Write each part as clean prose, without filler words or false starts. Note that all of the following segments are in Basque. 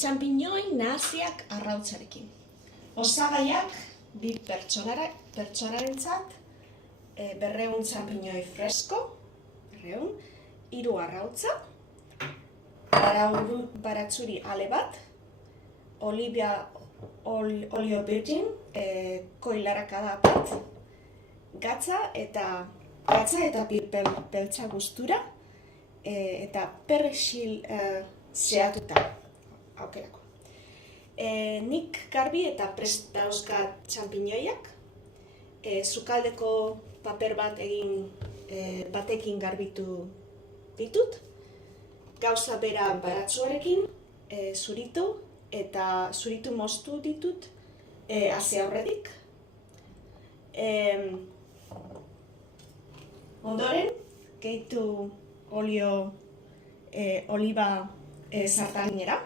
Txanpiñoi nahasiak arrautzarekin. Osagaiak bi pertsonarentzat 200 txanpiñoi fresko, 3 arrautza, baratzuri ale bat, olio virgin, koilarakada bat, gatza eta piper beltza gustura, eta perexil zehatuta aukerako. Nik garbi eta prest dauzkat txanpiñoiak, sukaldeko paper batekin garbitu ditut, gauza bera baratzuarekin, zuritu moztu ditut hasi aurretik. Ondoren, gehitu oliba zartaginera.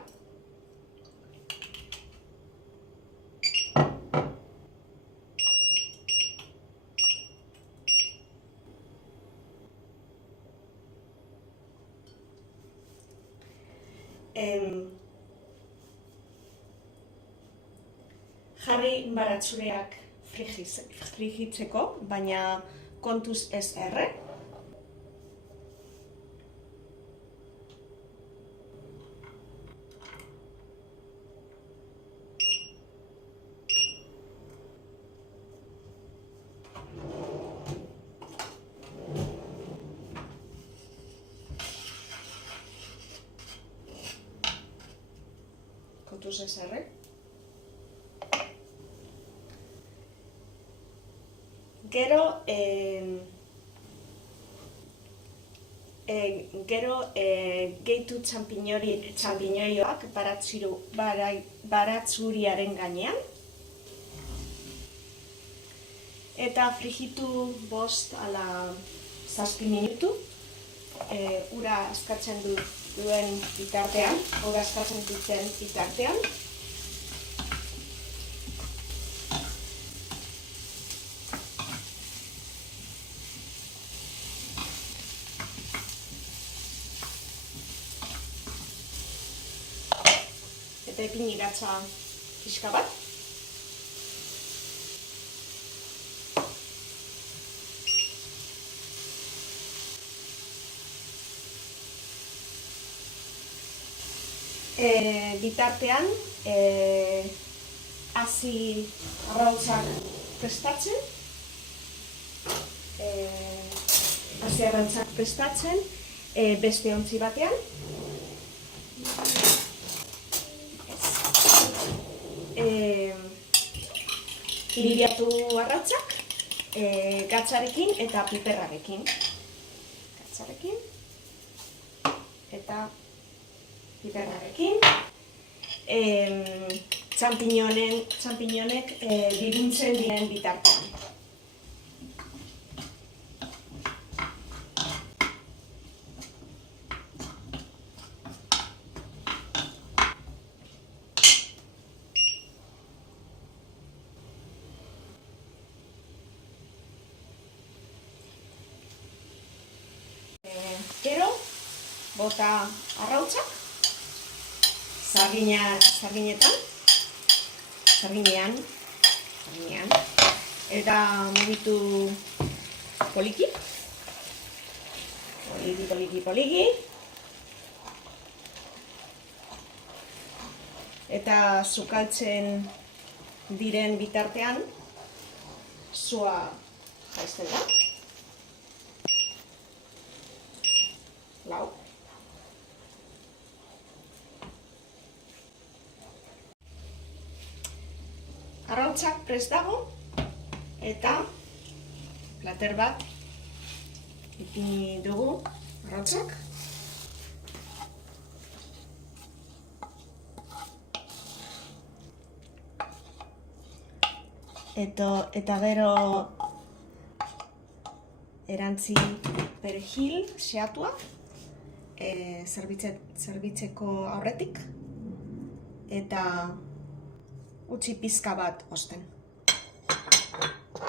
Jarri baratzureak frijitzeko, baina kontuz ez erre. Kontuz ez erre. Gero gehitu txanpiñoioak baratzuriaren gainean. Eta frijitu 5 ala 7 minutu. Ura askatzen duten bitartean. Eta ipini gatza pixka bat. Bitartean, hasi arrautzak prestatzen, beste ontzi batean. Libiatu arrautzak, gatzarekin eta piperrarekin. Txanpiñonek biruntzen diren bitartean. Gero, bota arrautzak, sarginean, eta mugitu poliki, eta sukaltzen diren bitartean, sua jaisten da. Lau. Arrautzak prest dago, eta plater bat ipini dugu arrautzak. Eta gero erantzi perejil xeatua zerbitzeko aurretik, eta utzi pizka bat osten.